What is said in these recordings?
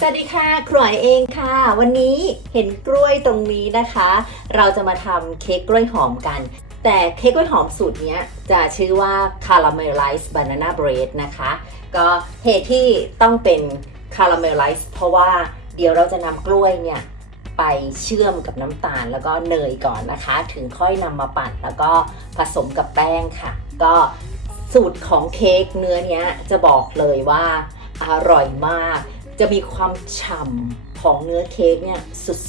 สวัสดีค่ะครัวเองค่ะ วันนี้เห็นกล้วยตรงนี้นะคะ เราจะมาทำเค้กกล้วยหอมกัน แต่เค้กกล้วยหอมสูตรนี้จะชื่อว่า caramelized banana bread นะคะ ก็เหตุที่ต้องเป็น caramelized เพราะว่าเดี๋ยวเราจะนำกล้วยเนี่ยไปเชื่อมกับน้ำตาลแล้วก็เนยก่อนนะคะ ถึงค่อยนำมาปั่นแล้วก็ผสมกับแป้งค่ะ ก็สูตรของเค้กเนื้อเนี้ยจะบอกเลยว่าอร่อยมาก จะมีความฉ่ำของเนื้อเค้กเนี่ย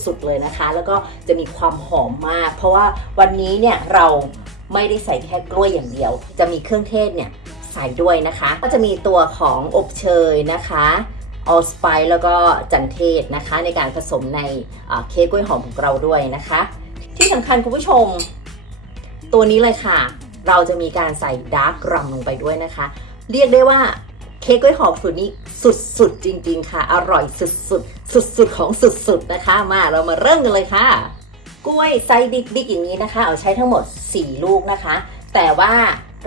สุดๆเลยนะคะ แล้วก็จะมีความหอมมาก เพราะว่าวันนี้เนี่ยเราไม่ได้ใส่แค่กล้วยอย่างเดียว จะมีเครื่องเทศเนี่ยใส่ด้วยนะคะ ก็จะมีตัวของอบเชยนะคะออสไปแล้วก็จันเทศนะคะ ในการผสมในเค้กกล้วยหอมของเราด้วยนะคะ ที่สำคัญคุณผู้ชม ตัวนี้เลยค่ะ เราจะมีการใส่ดาร์กรัมลงไปด้วยนะคะ เรียกได้ว่า ค้กกล้วยหอมสูตรนี้สุดๆ จริง ๆ ค่ะ อร่อยสุดๆ สุดๆ ของสุดๆ นะคะ มาเรามาเริ่มกันเลยค่ะ กล้วยไซส์บิ๊กๆอย่างนี้นะคะ เอาใช้ทั้งหมด 4 ลูกนะคะ แต่ว่า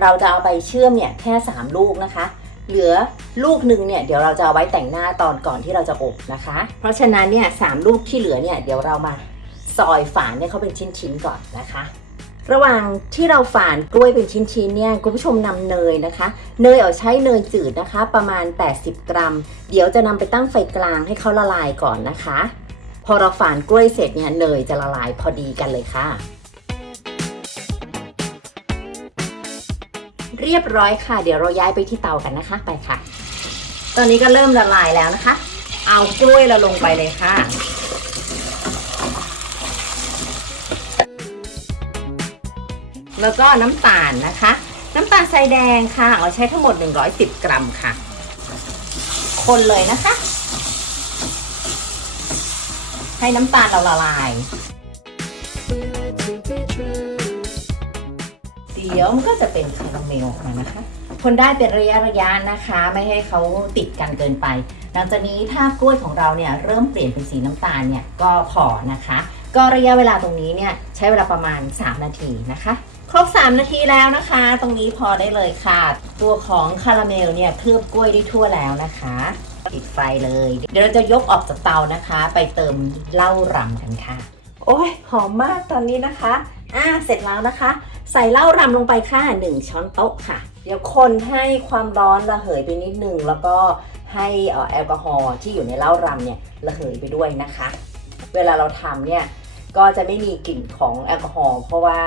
เราจะเอาไปเชื่อมเนี่ยแค่ 3 ลูกนะคะ เหลือลูกหนึ่งเนี่ยเดี๋ยวเราจะเอาไว้แต่งหน้าตอนก่อนที่เราจะอบนะคะ เพราะฉะนั้นเนี่ยสามลูกที่เหลือเนี่ยเดี๋ยวเรามาซอยฝานเนี่ยเขาเป็นชิ้นๆก่อนนะคะ ระหว่างที่เราฝานกล้วยเป็นชิ้นๆเนี่ยคุณผู้ชมนำเนยนะคะ เนยเอาใช้เนยจืดนะคะ ประมาณ 80 กรัม เดี๋ยวจะนำไปตั้งไฟกลางให้เขาละลายก่อนนะคะ พอเราฝานกล้วยเสร็จเนี่ยเนยจะละลายพอดีกันเลยค่ะ เรียบร้อยค่ะ เดี๋ยวเราย้ายไปที่เตากันนะคะไปค่ะ ตอนนี้ก็เริ่มละลายแล้วนะคะ เอากล้วยเราลงไปเลยค่ะ แล้วก็น้ำตาลนะคะ น้ำตาลทรายแดงค่ะเอาใช้ทั้งหมด 110 กรัมค่ะ คนเลยนะคะ ให้น้ำตาลเราละลาย เดี๋ยวมันก็จะเป็นคาราเมลออกมานะคะ คนได้เป็นระยะระยะนะคะ ไม่ให้เขาติดกันเกินไป หลังจากนี้ถ้ากล้วยของเราเนี่ยเริ่มเปลี่ยนเป็นสีน้ำตาลเนี่ยก็พอนะคะ ก็ระยะเวลาตรงนี้เนี่ยใช้เวลาประมาณ 3 นาทีนะคะ ครบ 3 นาทีแล้วนะคะ ตรงนี้พอได้เลยค่ะ ตัวของคาราเมลเนี่ยเคลือบกล้วยได้ทั่วแล้วนะคะปิดไฟเลย เดี๋ยวเราจะยกออกจากเตานะคะ ไปเติมเหล้ารำกันค่ะ โอ้ยหอมมากตอนนี้นะคะอ่าเสร็จแล้วนะคะ ใส่เหล้ารำลงไปค่ะ1ช้อนโต๊ะค่ะ เดี๋ยวคนให้ความร้อนระเหยไปนิดนึงแล้วก็ให้อ่อแอลกอฮอล์ที่อยู่ในเหล้ารำเนี่ยระเหยไปด้วยนะคะ เวลาเราทำเนี่ยก็จะไม่มีกลิ่นของแอลกอฮอล์เพราะว่า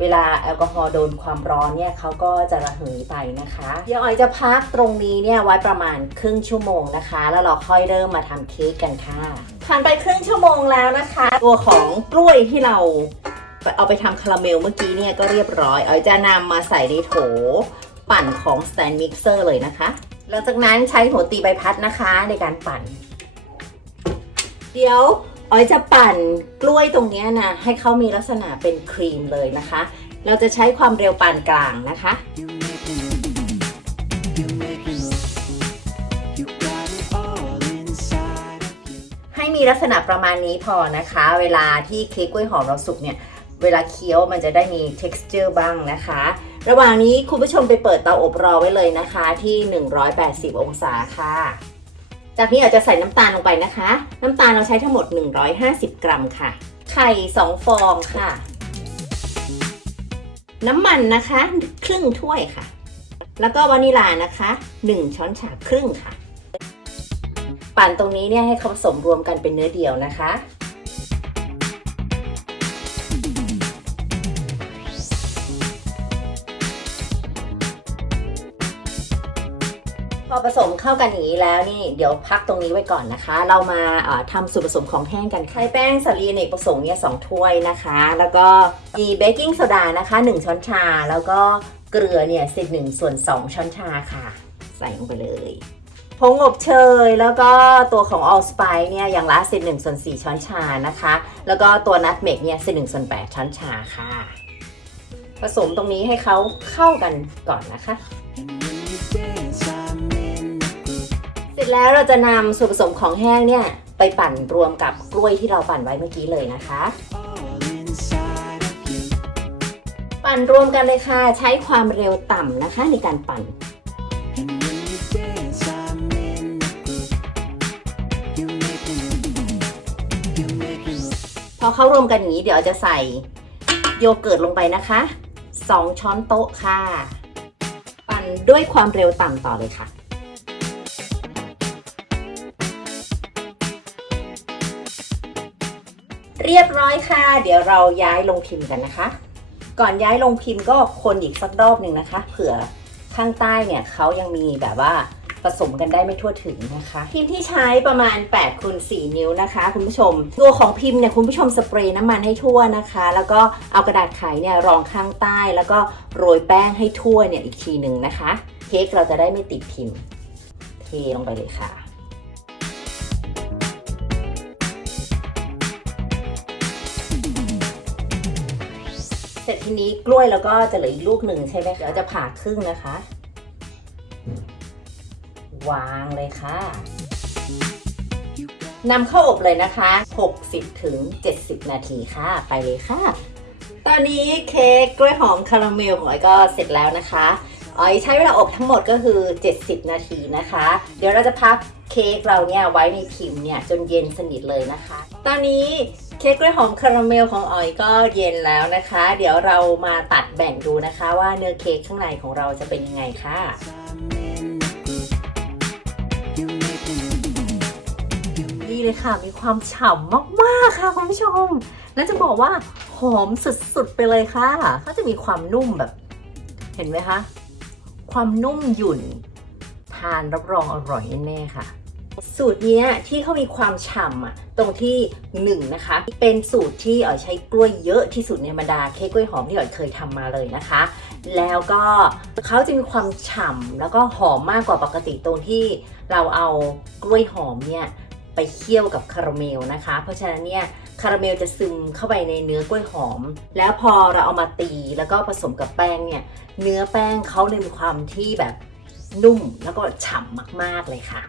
เวลาแอลกอฮอล์โดนความร้อนเนี่ยเขาก็จะระเหยไปนะคะเดี๋ยวออยจะพักตรงนี้เนี่ยไว้ประมาณครึ่งชั่วโมงนะคะ แล้วเราค่อยเริ่มมาทำเค้กกันค่ะผ่านไปครึ่งชั่วโมงแล้วนะคะ ตัวของกล้วยที่เราเอาไปทำคาราเมลเมื่อกี้เนี่ยก็เรียบร้อยออยจะนำมาใส่ในโถปั่นของ stand mixer เลยนะคะหลังจากนั้นใช้หัวตีใบพัดนะคะในการปั่น เดี๋ยว ออยจะปั่นกล้วยตรงนี้นะให้เขามีลักษณะเป็นครีมเลยนะคะ เราจะใช้ความเร็วปานกลางนะคะ ให้มีลักษณะประมาณนี้พอนะคะ เวลาที่เค้กกล้วยหอมเราสุกเนี่ย เวลาเคี้ยวมันจะได้มี texture บ้างนะคะ ระหว่างนี้คุณผู้ชมไปเปิดเตาอบรอไว้เลยนะคะที่ 180 องศาค่ะ จากนี้เราจะใส่น้ำตาลลงไปนะคะ น้ำตาลเราใช้ทั้งหมด 150 กรัมค่ะ ไข่ 2 ฟองค่ะ น้ำมันนะคะ ครึ่งถ้วยค่ะ แล้วก็วานิลานะคะ 1 ช้อนชาครึ่งค่ะ ปั่นตรงนี้เนี่ยให้เขาผสมรวมกันเป็นเนื้อเดียวนะคะ พอผสมเข้ากันอย่างนี้แล้วนี่เดี๋ยวพักตรงนี้ไว้ก่อนนะคะ เรามาเอ่อทำส่วนผสมของแห้งกันใช้แป้งสาลีเนกประสงค์เนี่ยสองถ้วยนะคะ แล้วก็มีเบกกิ้งโซดานะคะ1ช้อนชา แล้วก็เกลือเนี่ยสิบหนึ่งส่วน2ช้อนชาค่ะ ใส่ลงไปเลยผงอบเชยแล้วก็ตัวของ allspice เนี่ยอย่างละสิบหนึ่งส่วนสี่ช้อนชานะคะ แล้วก็ตัวนัทเมกเนี่ยสิบหนึ่งส่วนแปดช้อนชาค่ะ ผสมตรงนี้ให้เขาเข้ากันก่อนนะคะ แล้วเราจะนำส่วนผสมของแห้งเนี่ยไปปั่นรวมกับกล้วยที่เราปั่นไว้เมื่อกี้เลยนะคะ ปั่นรวมกันเลยค่ะ ใช้ความเร็วต่ำนะคะในการปั่น พอเข้ารวมกันอย่างนี้เดี๋ยวจะใส่โยเกิร์ตลงไปนะคะ 2 ช้อนโต๊ะค่ะ ปั่นด้วยความเร็วต่ำต่อเลยค่ะ เรียบร้อยค่ะ เดี๋ยวเราย้ายลงพิมพ์กันนะคะ ก่อนย้ายลงพิมพ์ก็คนอีกสักรอบหนึ่งนะคะ เผื่อข้างใต้เนี่ยเขายังมีแบบว่าผสมกันได้ไม่ทั่วถึงนะคะ พิมพ์ที่ใช้ประมาณ8คูณ4นิ้วนะคะ คุณผู้ชม ตัวของพิมพ์เนี่ยคุณผู้ชมสเปรย์น้ำมันให้ทั่วนะคะ แล้วก็เอากระดาษไขเนี่ยรองข้างใต้ แล้วก็โรยแป้งให้ทั่วเนี่ยอีกทีหนึ่งนะคะ เค้กเราจะได้ไม่ติดพิมพ์ เทลงไปเลยค่ะ เสร็จทีนี้กล้วยแล้วก็จะเหลืออีกลูกหนึ่งใช่ไหมเดี๋ยวจะผ่าครึ่งนะคะ วางเลยค่ะนำเข้าอบเลยนะคะ 60ถึง70 นาทีค่ะ ไปเลยค่ะ ตอนนี้เค้กกล้วยหอมคาราเมลของออยก็เสร็จแล้วนะคะออยใช้เวลาอบทั้งหมดก็คือ 70 นาทีนะคะ เดี๋ยวเราจะพักเค้กเราเนี่ยไว้ในพิมพ์เนี่ยจนเย็นสนิทเลยนะคะ ตอนนี้ เค้กกล้วยหอมคาราเมลของออยก็เย็นแล้วนะคะ เดี๋ยวเรามาตัดแบ่งดูนะคะว่าเนื้อเค้กข้างในของเราจะเป็นยังไงค่ะ I'm in the group. You make me look. You นี่เลยค่ะมีความฉ่ำมากๆค่ะคุณผู้ชม และจะบอกว่าหอมสุดๆไปเลยค่ะก็จะมีความนุ่มแบบ เห็นไหมคะ ความนุ่มหยุ่น ทานรับรองอร่อยแน่ๆค่ะ สูตรนี้ที่เขามีความฉ่ำอะตรงที่หนึ่งนะคะ เป็นสูตรที่อ๋อยใช้กล้วยเยอะที่สุดในบรรดาเค้กกล้วยหอมที่อ๋อยเคยทำมาเลยนะคะ แล้วก็เขาจะมีความฉ่ำแล้วก็หอมมากกว่าปกติตรงที่เราเอากล้วยหอมเนี่ยไปเคี่ยวกับคาราเมลนะคะ เพราะฉะนั้นเนี่ยคาราเมลจะซึมเข้าไปในเนื้อกล้วยหอม แล้วพอเราเอามาตีแล้วก็ผสมกับแป้งเนี่ยเนื้อแป้งเขาเลยมีความที่แบบนุ่มแล้วก็ฉ่ำมากๆเลยค่ะ